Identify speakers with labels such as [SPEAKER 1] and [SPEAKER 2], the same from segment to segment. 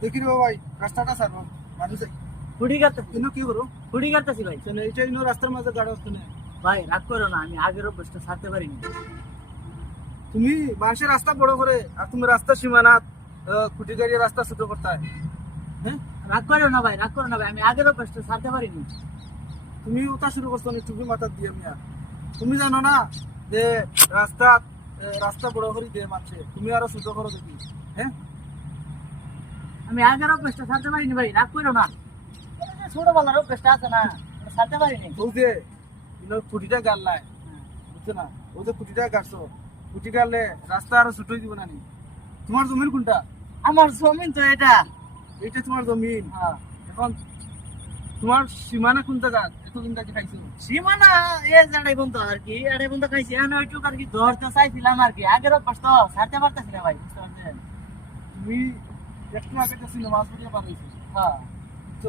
[SPEAKER 1] দেখি রে ভাই রাস্তাটা সারো মানুষ।
[SPEAKER 2] হুড়ি কাটতে
[SPEAKER 1] ইনো কি করো?
[SPEAKER 2] হুড়ি কাটতেছি ভাই
[SPEAKER 1] চলে এইটা ইনো রাস্তার মাঝে গাড়ি আসতো না?
[SPEAKER 2] ভাই রাগ করো না আমি আগের অভ্যাসটা ছাড়তে পারিনি।
[SPEAKER 1] তুমি মানুষের রাস্তা বড় করে আর তুমি রাস্তা সীমানাত খুঁটি গাড়ি রাস্তা ছোট করতে। হয়?
[SPEAKER 2] রাগ করো না ভাই রাগ করো না ভাই আমি আগের অভ্যাসটা ছাড়তে পারিনি।
[SPEAKER 1] তুমি ওটা শুরু করছ নি টুপি মাথা দিয়ে মিয়া। তুমি জানো না যে রাস্তা রাস্তা বড় করে দিয়ে মানছে। তুমি আরও ছোট করো দেখি। হ্যাঁ?
[SPEAKER 2] আমি আগের অভ্যাসটা ছাড়তে পারিনি ভাই রাগ করো না। ছোটবেলার অভ্যাসটা আছে না ছাড়তে পারিনি।
[SPEAKER 1] ওই যে ইনো খুঁটিটা গাড়লায় বুঝছ না? ওই যে খুঁটিটা গাড়ছো খুঁটি গাড়লে রাস্তা আরও ছোটই দিব না নি তোমার জমির কোনটা?
[SPEAKER 2] আমার জমিন তো এটা।
[SPEAKER 1] এইটা তোমার জমিন।
[SPEAKER 2] হ্যাঁ।
[SPEAKER 1] এখন তোমার সীমানা কোন জায়গা এতদিন কাছে খাইছো?
[SPEAKER 2] সীমানা এ জানাই বন্ধু আর কি আরে বন্ধু খাইছি। আমি ওইটুকু আর কি ধরতে চাইছিলাম আর কি। আগের অভ্যাস তো ছাড়তে পারতেছি না ভাই বুঝতে পারছেন?
[SPEAKER 1] তুমি একটু আগে তো সিনেমা করিয়া বানাইছো
[SPEAKER 2] হ্যাঁ।
[SPEAKER 1] বুঝছ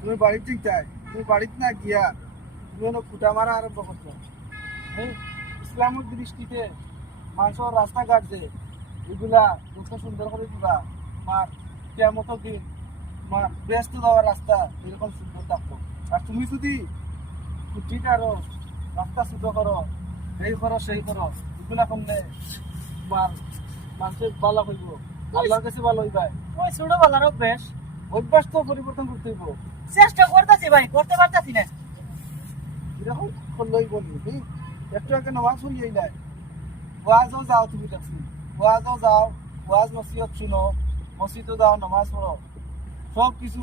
[SPEAKER 1] তুমি ঠিক যাই তুমি বাড়িতে না গিয়া তুমি খুঁটা মারা আরম্ভ করছ এই ইসলামিক দৃষ্টিতে মানুষের রাস্তাঘাট যে, এগুলা যত সুন্দর করে দিবা মার কেমত দিন মার ব্যস্ত যাওয়ার রাস্তা এরকম সুন্দর থাকতো। আর তুমি যদি খুঁটিটা আরও রাস্তা শুদ্ধ করো, এই করো, সেই করো, এগুলা করলে তোমার মানুষের ভালো হইব। আল্লাহর কাছে ভালো হইবা
[SPEAKER 2] ওই ছোটবেলার অভ্যাস।
[SPEAKER 1] অভ্যাস তো পরিবর্তন করতে হইব।
[SPEAKER 2] চেষ্টা করতেছি ভাই করতে পারতেছি না।
[SPEAKER 1] এরকম করলেই বলি? একটু আগে নামাজ পড়িয়ে যায় ওয়াজও যাও তুমি দেখছি ওয়াজও যাও ওয়াজ মসজিদ শুনো। মসজিদও যাও নামাজ পড়ো। সব কিছু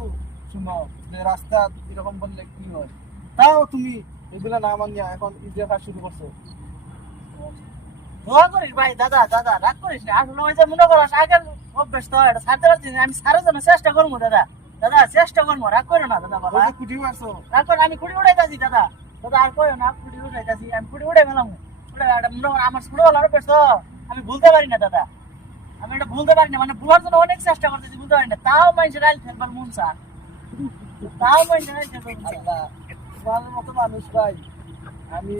[SPEAKER 1] শুনো যে রাস্তা এরকম বললে কি হয়। তাও তুমি এগুলা না মানিয়া এখন ঈদ দেখা শুরু করছ।
[SPEAKER 2] দোয়া করিস ভাই দাদা দাদা রাগ করিস না। আসলে ওই যে মনে করো আগের অভ্যাস তো এটা ছাড়তে পারছি না। আমি সারার জন্য চেষ্টা করব দাদা। দাদা চেষ্টা করব রাগ করো না দাদা বাবা।
[SPEAKER 1] কুটি মারছো।
[SPEAKER 2] রাগ করো আমি খুঁড়ি উড়াইতাছি দাদা। দাদা আর কয়ো না খুঁড়ি উড়াইতাছি আমি খুঁড়ি উড়াই গেলাম আমার ছোটবেলার অভ্যাস তো আমি ভুলতে পারি না দাদা। আমি এটা ভুলতে পারি না মানে ভুলার জন্য অনেক চেষ্টা করতেছি ভুলতে পারি না। তাও মানুষের আইল ফেলবার মন চা তাও মানুষের আইল ফেলবার মন চা।
[SPEAKER 1] মতো মানুষ ভাই আমি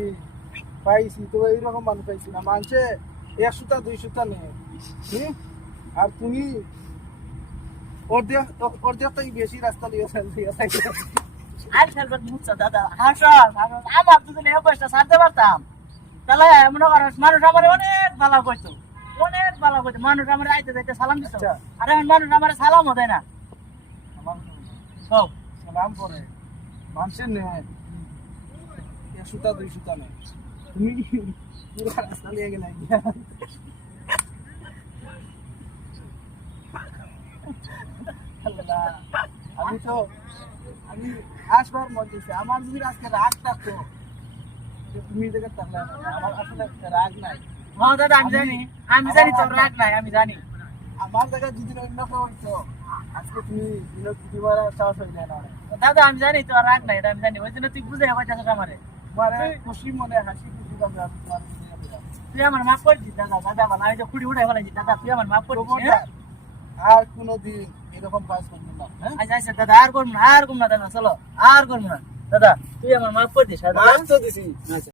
[SPEAKER 1] পাইছি তো এইরকম মানুষ পাইছি না। মানুষে এক সুতা দুই সুতা নেই? আর তুমি অর্ধেক অর্ধেক থেকে বেশি রাস্তা লিয়ে
[SPEAKER 2] আর ফেলবার দাদা। আমার এই ছাড়তে পারতাম। তাহলে মনে করো মানুষ আমার অনেক ভালো করতো অনেক ভালো করতো মানুষ আমার আইতে যাইতে সালাম দিত। আর এখন মানুষ আমার সালামও দেয় না। সব
[SPEAKER 1] সালাম করে। মানুষের নেই এক সুতা দুই সুতা নেই আমি তো আমি আসবার দিয়েছি আমার যদি আজকে রাগ থাকতো তুমি আমার আসলে রাগ নাই
[SPEAKER 2] হ্যাঁ দাদা আমি জানি আমি জানি তোর রাগ নাই আমি জানি
[SPEAKER 1] আমার জায়গায় যদি অন্য কেউ আজকে তুমি কুটি মারা সাহস হয়ে না
[SPEAKER 2] দাদা আমি জানি। তোর রাগ নাই আমি জানি ওই জন্য তুই বুঝে হইতেছিস আমারে।
[SPEAKER 1] মানে খুশি মনে, হাসি
[SPEAKER 2] তুই আমার মাফ করে দিস দাদা দাদা বলা আমি তো খুঁড়ি উঠে ফেলাইছি দাদা তুই আমার মাফ করে দিস
[SPEAKER 1] খবরদার? আর কোনোদিন এরকম কাজ করবে না হ্যাঁ?
[SPEAKER 2] আচ্ছা আচ্ছা দাদা আর করব না আর করব না দাদা চলো আর করব না। দাদা তুই আমার মাফ করে দিস
[SPEAKER 1] তো দিছি।